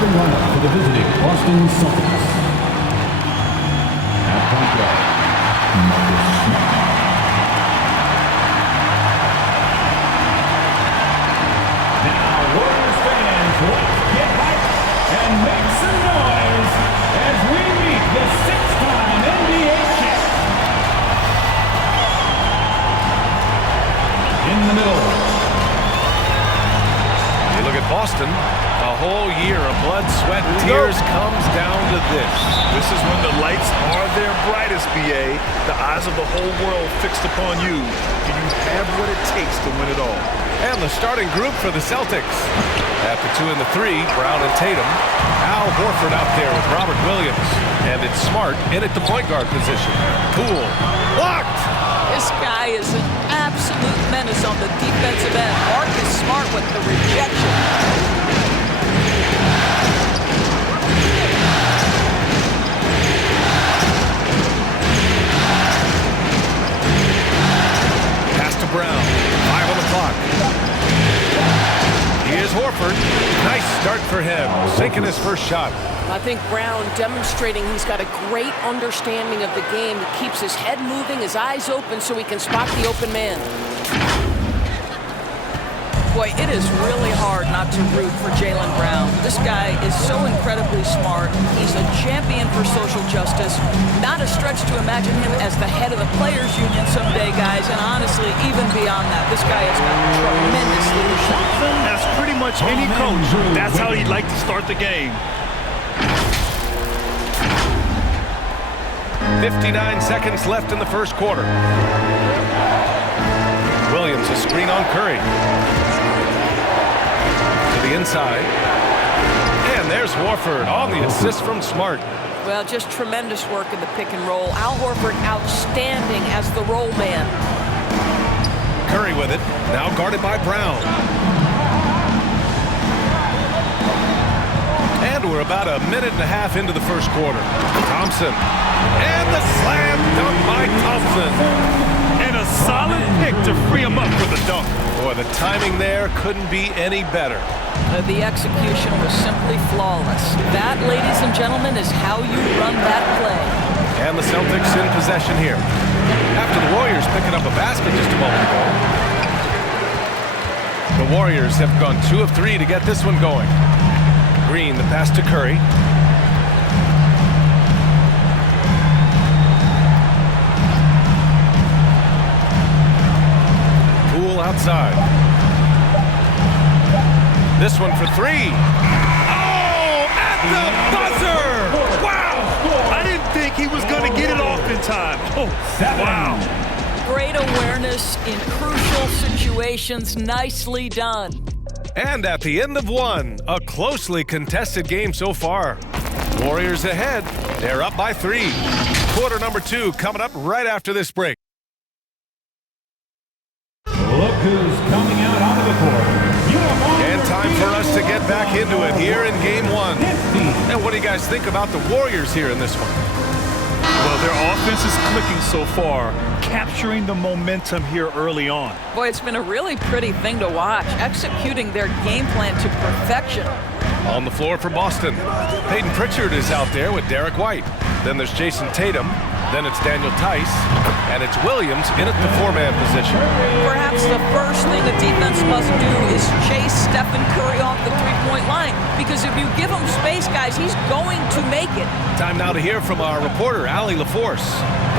starting lineup for the visiting Boston Celtics. At point guard, Marcus Smart. Now, Warriors fans, let's get hyped and make some noise as we meet the six-time NBA champ. In the middle. You look at Boston, a whole year of blood, sweat, and tears comes down to this. This is when the lights are their brightest, BA. The eyes of the whole world fixed upon you. Do you have what it takes to win it all? And the starting group for the Celtics. At the 2 and the 3, Brown and Tatum. Al Horford out there with Robert Williams. And it's Smart in at the point guard position. Poole blocked. This guy is an absolute menace on the defensive end. Marcus Smart with the rejection. Pass to Brown. 5 on the clock. Here's Horford. Nice start for him. Sinking his first shot. I think Brown demonstrating he's got a great understanding of the game. He keeps his head moving, his eyes open so he can spot the open man. Boy, it is really hard not to root for Jaylen Brown. This guy is so incredibly smart. He's a champion for social justice. Not a stretch to imagine him as the head of the Players Union someday, guys. And honestly, even beyond that, this guy has got tremendous leadership. That's pretty much any coach. That's how he'd like to start the game. 59 seconds left in the first quarter. Williams, a screen on Curry. To the inside. And there's Horford on the assist from Smart. Well, just tremendous work in the pick and roll. Al Horford outstanding as the roll man. Curry with it, now guarded by Brown. And we're about a minute and a half into the first quarter. Thompson. And the slam dunk by Thompson. And a solid pick to free him up for the dunk. Boy, the timing there couldn't be any better. The execution was simply flawless. That, ladies and gentlemen, is how you run that play. And the Celtics in possession here. After the Warriors picking up a basket just a moment ago. The Warriors have gone 2 of 3 to get this one going. Green, the pass to Curry. Poole outside. This one for 3. Oh, at the buzzer! Wow! I didn't think he was going to get it off in time. Oh, wow. Great awareness in crucial situations. Nicely done. And at the end of one, a closely contested game so far. Warriors ahead. They're up by 3. Quarter number 2 coming up right after this break. Look who's coming out onto the court. And time for us to get back into it here in game 1. And what do you guys think about the Warriors here in this one? Well, their offense is clicking so far, capturing the momentum here early on. Boy, it's been a really pretty thing to watch, executing their game plan to perfection. On the floor for Boston, Peyton Pritchard is out there with Derek White. Then there's Jason Tatum. Then it's Daniel Tice. And it's Williams in at the 4-man position. Perhaps the first thing a defense must do is chase Stephen Curry off the three-point line. Because if you give him space, guys, he's going to make it. Time now to hear from our reporter, Allie LaForce.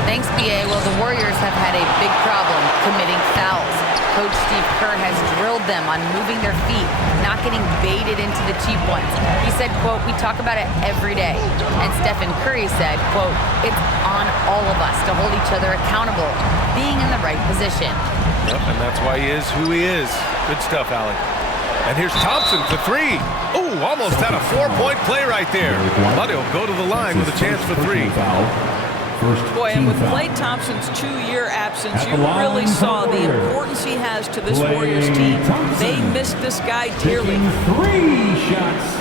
Thanks, BA. Well, the Warriors have had a big problem committing fouls. Coach Steve Kerr has drilled them on moving their feet, not getting baited into the cheap ones. He said, quote, "We talk about it every day." And Stephen Curry said, quote, "It's on all of us to hold each other accountable, being in the right position." Yep, and that's why he is who he is. Good stuff, Allie. And here's Thompson for 3. Ooh, almost had a 4-point play right there. But he'll go to the line with a chance for 3. Boy, and with Klay Thompson's 2-year absence, you really saw the importance he has to this Warriors team. They missed this guy dearly. 3 shots.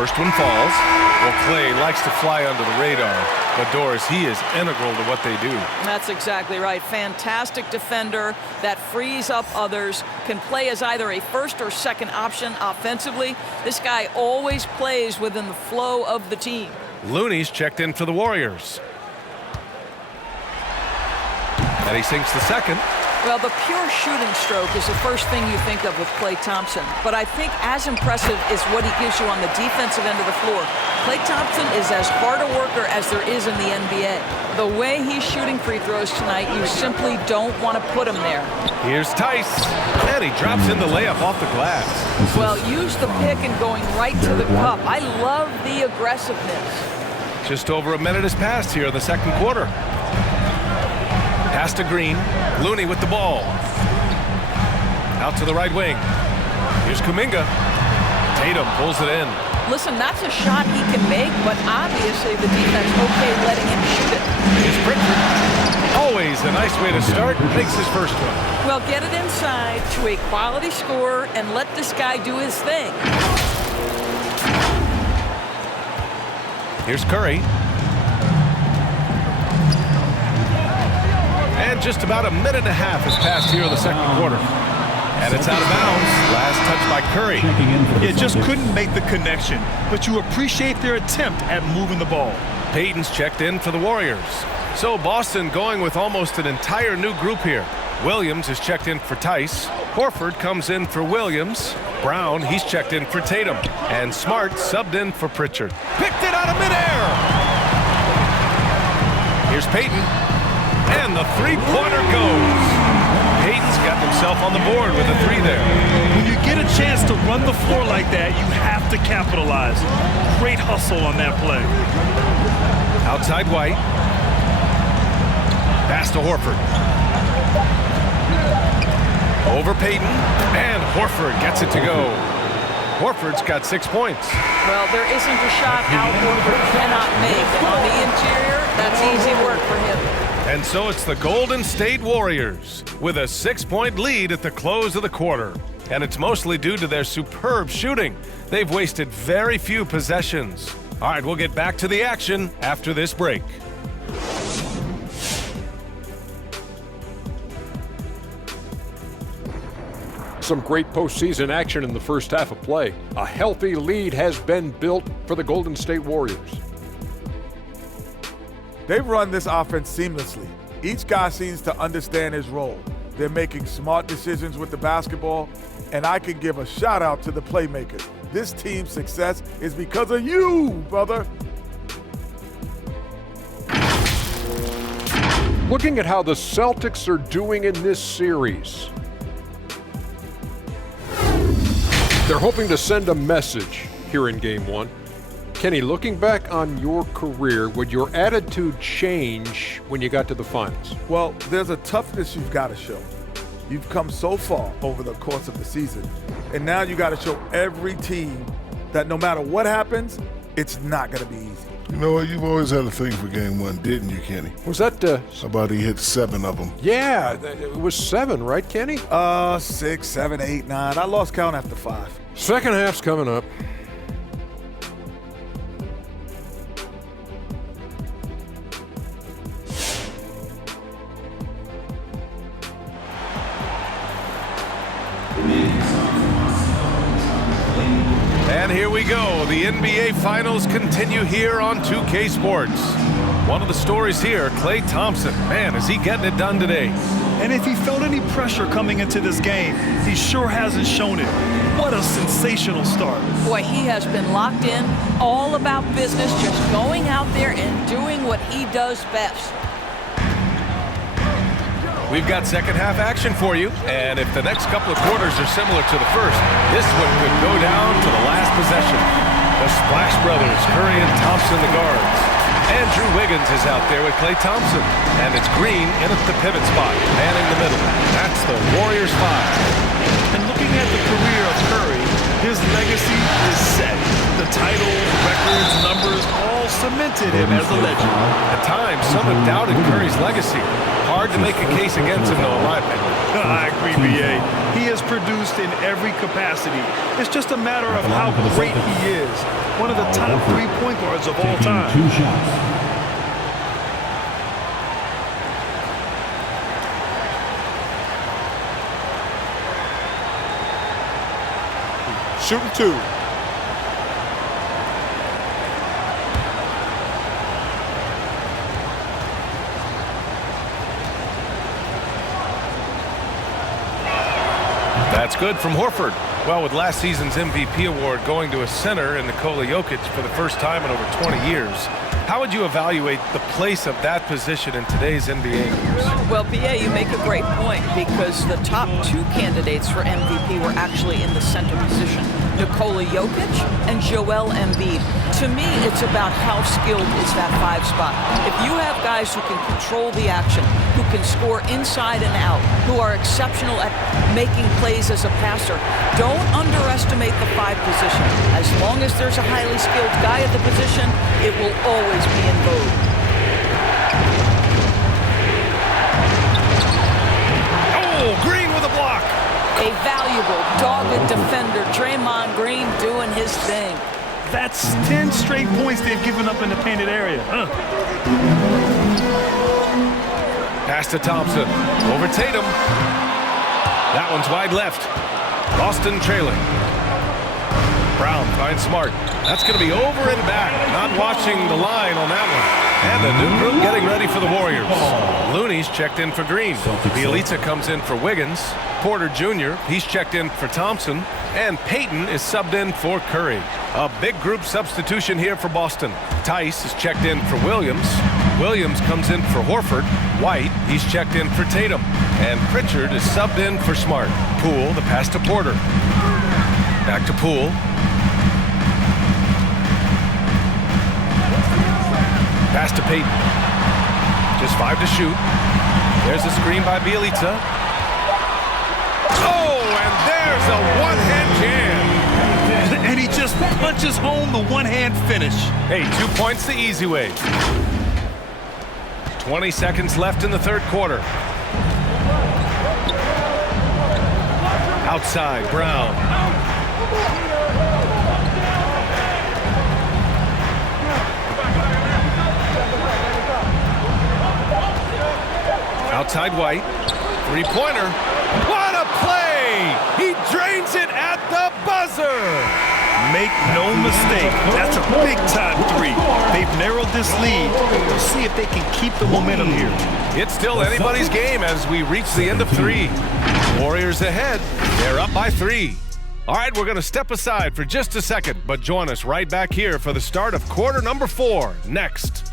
First one falls. Well, Clay likes to fly under the radar. But Doris, he is integral to what they do. That's exactly right. Fantastic defender that frees up others, can play as either a first or second option offensively. This guy always plays within the flow of the team. Looney's checked in for the Warriors. And he sinks the second. Well, the pure shooting stroke is the first thing you think of with Klay Thompson. But I think as impressive is what he gives you on the defensive end of the floor. Klay Thompson is as hard a worker as there is in the NBA. The way he's shooting free throws tonight, you simply don't want to put him there. Here's Tice. And he drops in the layup off the glass. Well, use the pick and going right to the cup. I love the aggressiveness. Just over a minute has passed here in the second quarter. Pass to Green. Looney with the ball. Out to the right wing. Here's Kuminga. Tatum pulls it in. Listen, that's a shot he can make, but obviously the defense okay letting him shoot it. Here's Pritchard. Always a nice way to start. Makes his first one. Well, get it inside to a quality scorer and let this guy do his thing. Here's Curry. And just about a minute and a half has passed here in the second quarter. And it's out of bounds. Last touch by Curry. Yeah, just couldn't make the connection, but you appreciate their attempt at moving the ball. Payton's checked in for the Warriors. So Boston going with almost an entire new group here. Williams is checked in for Tice. Horford comes in for Williams. Brown, he's checked in for Tatum. And Smart subbed in for Pritchard. Picked it out of midair. Here's Payton. And the three-pointer goes. Payton's got himself on the board with a three there. When you get a chance to run the floor like that, you have to capitalize. Great hustle on that play. Outside White. Pass to Horford. Over Payton. And Horford gets it to go. Horford's got 6 points. Well, there isn't a shot Al Horford cannot make. And on the interior, that's easy work for him. And so it's the Golden State Warriors with a 6-point lead at the close of the quarter. And it's mostly due to their superb shooting. They've wasted very few possessions. All right, we'll get back to the action after this break. Some great postseason action in the first half of play. A healthy lead has been built for the Golden State Warriors. They've run this offense seamlessly. Each guy seems to understand his role. They're making smart decisions with the basketball, and I can give a shout out to the playmakers. This team's success is because of you, brother. Looking at how the Celtics are doing in this series, they're hoping to send a message here in Game 1. Kenny, looking back on your career, would your attitude change when you got to the finals? Well, there's a toughness you've got to show. You've come so far over the course of the season, and now you got to show every team that no matter what happens, it's not going to be easy. You know what? You've always had a thing for Game 1, didn't you, Kenny? Was that About he hit 7 of them. Yeah, it was 7, right, Kenny? 6, 7, 8, 9. I lost count after 5. Second half's coming up. And here we go. The NBA Finals continue here on 2K Sports. One of the stories here, Klay Thompson. Man, is he getting it done today. And if he felt any pressure coming into this game, he sure hasn't shown it. What a sensational start. Boy, he has been locked in, all about business, just going out there and doing what he does best. We've got second half action for you, and if the next couple of quarters are similar to the first, this one could go down to the last possession. The Splash Brothers, Curry and Thompson, the guards. Andrew Wiggins is out there with Klay Thompson, and it's Green in at the pivot spot, man in the middle. That's the Warriors 5. And looking at the career of Curry, his legacy is set. The title, records, numbers, all cemented him as a legend. At times, some have doubted Curry's legacy. Hard to make a case against him, though, in my opinion. I agree, B.A. He has produced in every capacity. It's just a matter of how great he is. One of the top 3 point guards of all time. 2 shots. Shooting 2. That's good from Horford. Well, with last season's MVP award going to a center in Nikola Jokic for the first time in over 20 years, how would you evaluate the place of that position in today's NBA years? Well, B.A., you make a great point because the top 2 candidates for MVP were actually in the center position, Nikola Jokic and Joel Embiid. To me, it's about how skilled is that 5 spot. If you have guys who can control the action, who can score inside and out, who are exceptional at making plays as a passer, don't underestimate the 5 position. As long as there's a highly skilled guy at the position, it will always be in vogue. Oh, Green with a block. A valuable, dogged defender, Draymond Green doing his thing. That's 10 straight points they've given up in the painted area. Pass to Thompson. Over Tatum. That one's wide left. Boston trailing. Brown finds Smart. That's going to be over and back. Not watching the line on that one. And a new group getting ready for the Warriors. Looney's checked in for Green. Bielitsa comes in for Wiggins. Porter Jr., he's checked in for Thompson. And Payton is subbed in for Curry. A big group substitution here for Boston. Tice is checked in for Williams. Williams comes in for Horford. White, he's checked in for Tatum. And Pritchard is subbed in for Smart. Poole, the pass to Porter. Back to Poole. Pass to Payton. Just 5 to shoot. There's a screen by Bielitsa. Oh, and there's a one-hand jam. And he just punches home the one-hand finish. Hey, 2 points the easy way. 20 seconds left in the third quarter. Outside, Brown. Outside White. Three-pointer. What a play! He drains it at the buzzer! Make no mistake, that's a big-time 3. They've narrowed this lead. We'll see if they can keep the momentum here. It's still anybody's game as we reach the end of 3. Warriors ahead. They're up by 3. All right, we're going to step aside for just a second, but join us right back here for the start of quarter number 4 next.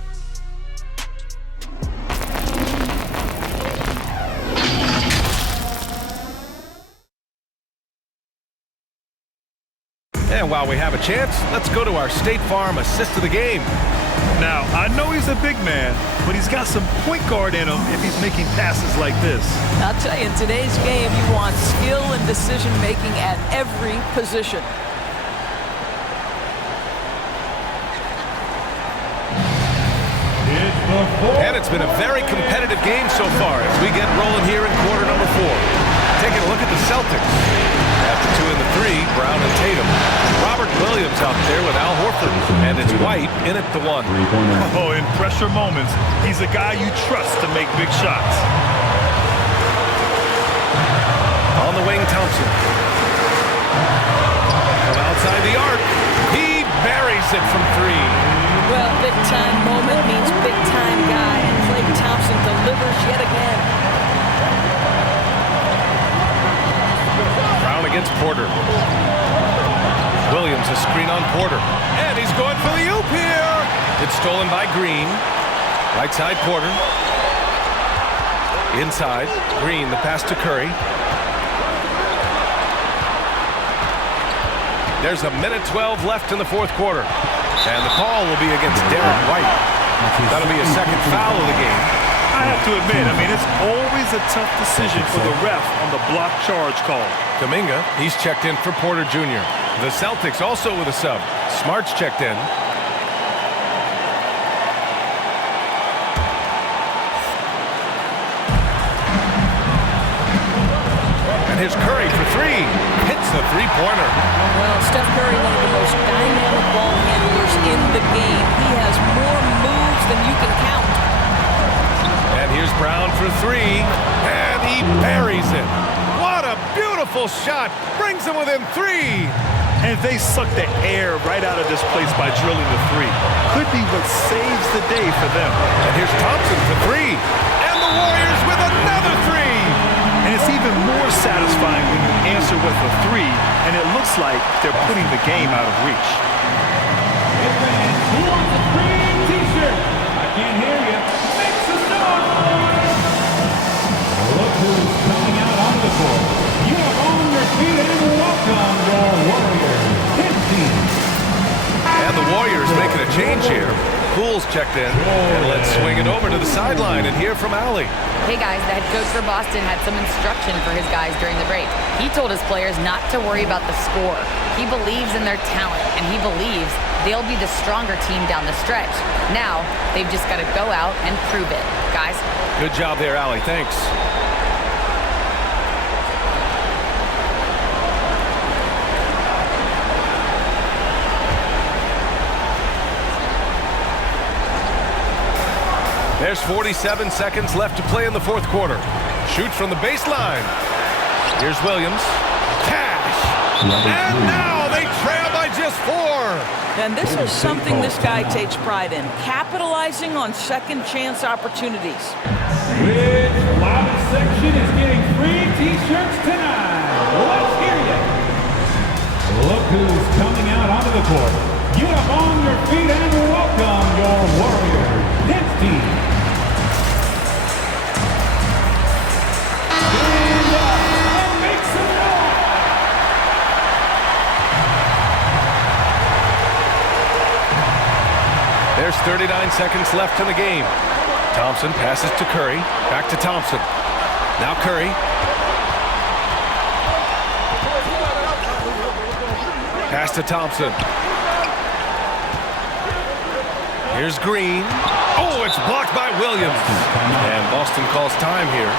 And while we have a chance, let's go to our State Farm assist of the game. Now, I know he's a big man, but he's got some point guard in him if he's making passes like this. I'll tell you, in today's game, you want skill and decision-making at every position. And it's been a very competitive game so far as we get rolling here in quarter number 4. Taking a look at the Celtics. After 2 in the 3, Brown and Tatum. Robert Williams out there with Al Horford. And it's White in at the 1. Oh, in pressure moments, he's a guy you trust to make big shots. On the wing, Thompson. From outside the arc. He buries it from 3. Well, big-time moment means big-time guy, and Klay Thompson delivers yet again. Brown against Porter. Williams a screen on Porter. And he's going for the oop here. It's stolen by Green. Right side Porter. Inside. Green, the pass to Curry. There's a minute 12 left in the fourth quarter. And the call will be against Derek White. That'll be a second foul of the game. I have to admit, it's always a tough decision for the ref on the block charge call. Kuminga, he's checked in for Porter Jr. The Celtics also with a sub. Smart's checked in. And here's Curry for three. Hits the three-pointer. Well, Steph Curry, one of the most dynamic ball handlers in the game. He has more moves than you can count. And here's Brown for three. And he buries it. What a beautiful shot. Brings him within three. And they suck the air right out of this place by drilling the three. Could be what saves the day for them. And here's Thompson for three. And the Warriors with another three. And it's even more satisfying when you answer with a three, and it looks like they're putting the game out of reach. Hey fans, who wants a free t-shirt? I can't hear you. Make some noise! Look who's coming out onto the court. You are on your feet and welcome your Warriors. His team. And the Warriors making a change here. Poole's checked in. And let's swing it over to the sideline and hear from Allie. Hey guys, the head coach for Boston had some instruction for his guys during the break. He told his players not to worry about the score. He believes in their talent, and he believes they'll be the stronger team down the stretch. Now, they've just got to go out and prove it. Guys. Good job there, Allie. Thanks. There's 47 seconds left to play in the fourth quarter. Shoots from the baseline. Here's Williams. Cash. And now they trail by just 4. And this is something this guy takes pride in, capitalizing on second chance opportunities. Which loudest section is getting free t-shirts tonight? Let's hear you. Look who's coming out onto the court. You up on your feet and welcome your Warriors. His team. Stand up and make some noise. There's 39 seconds left in the game. Thompson passes to Curry. Back to Thompson. Now Curry. Pass to Thompson. Here's Green. Oh, it's blocked by Williams. And Boston calls time here.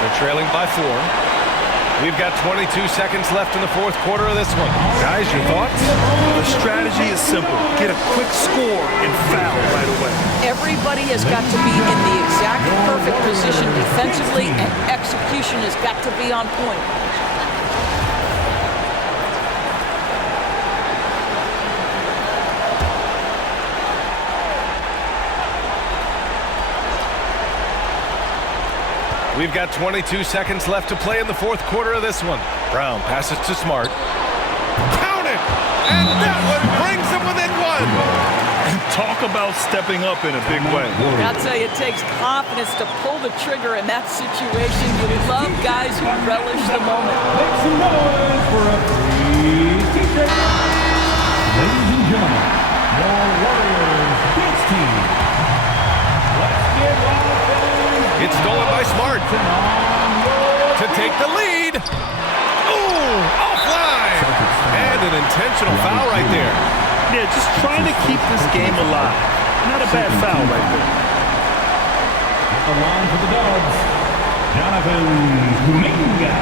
They're trailing by 4. We've got 22 seconds left in the fourth quarter of this one. Guys, your thoughts? The strategy is simple. Get a quick score and foul right away. Everybody has got to be in the exact perfect position defensively, and execution has got to be on point. We've got 22 seconds left to play in the fourth quarter of this one. Brown passes to Smart. Count it! And that one brings them within 1. Talk about stepping up in a big way. I'll tell you, it takes confidence to pull the trigger in that situation. You love guys who relish the moment. Make some noise for a free t-shirt. Ladies and gentlemen, your Warriors. His team. Let's get loud. It's stolen by Smart to take the lead. Ooh, offline. And an intentional foul right there. Yeah, just trying to keep this game alive. Not a bad foul right there. At the line for the Dubs, Jonathan Kuminga.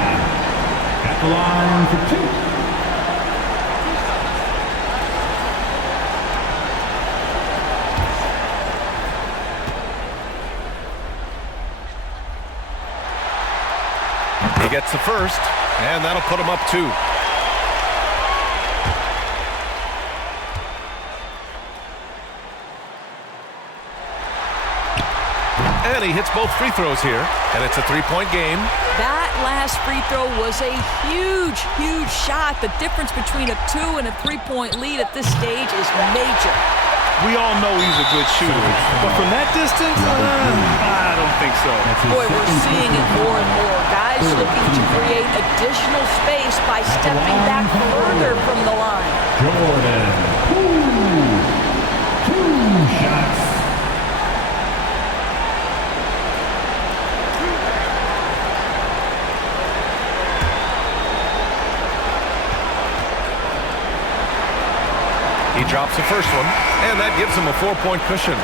At the line for 2. He gets the first, and that'll put him up 2. And he hits both free throws here, and it's a 3-point game. That last free throw was a huge, huge shot. The difference between a 2 and a 3-point lead at this stage is major. We all know he's a good shooter, but from that distance, I don't think so. Boy, we're seeing it more and more. Guys looking to create additional space by stepping back further from the line. Jordan. Ooh. 2 shots. He drops the first one, and that gives him a 4-point cushion.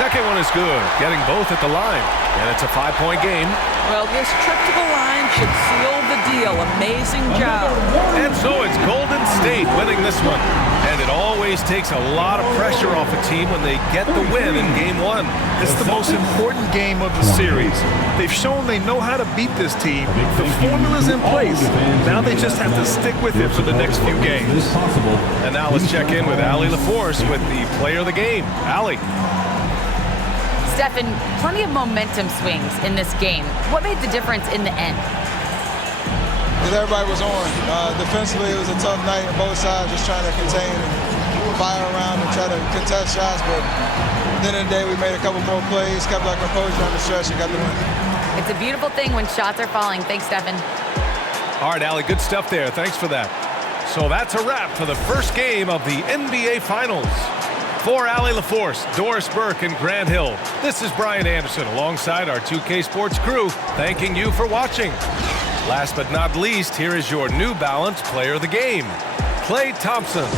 second one is good, getting both at the line. And it's a 5-point game. Well, this trip to the line should seal the deal. Amazing job. And so it's Golden State winning this one. And it always takes a lot of pressure off a team when they get the win in Game 1. It's the most important game of the series. They've shown they know how to beat this team. The formula's in place. Now they just have to stick with it for the next few games. And now let's check in with Allie LaForce with the player of the game. Allie. Stephen, plenty of momentum swings in this game. What made the difference in the end? Because everybody was on. Defensively, it was a tough night on both sides, just trying to contain and fire around and try to contest shots. But at the end of the day, we made a couple more plays, kept our composure on the stretch, and got the win. It's a beautiful thing when shots are falling. Thanks, Stephen. All right, Allie, good stuff there. Thanks for that. So that's a wrap for the first game of the NBA Finals. For Allie LaForce, Doris Burke, and Grant Hill, this is Brian Anderson alongside our 2K Sports crew, thanking you for watching. Last but not least, here is your New Balance player of the game, Klay Thompson.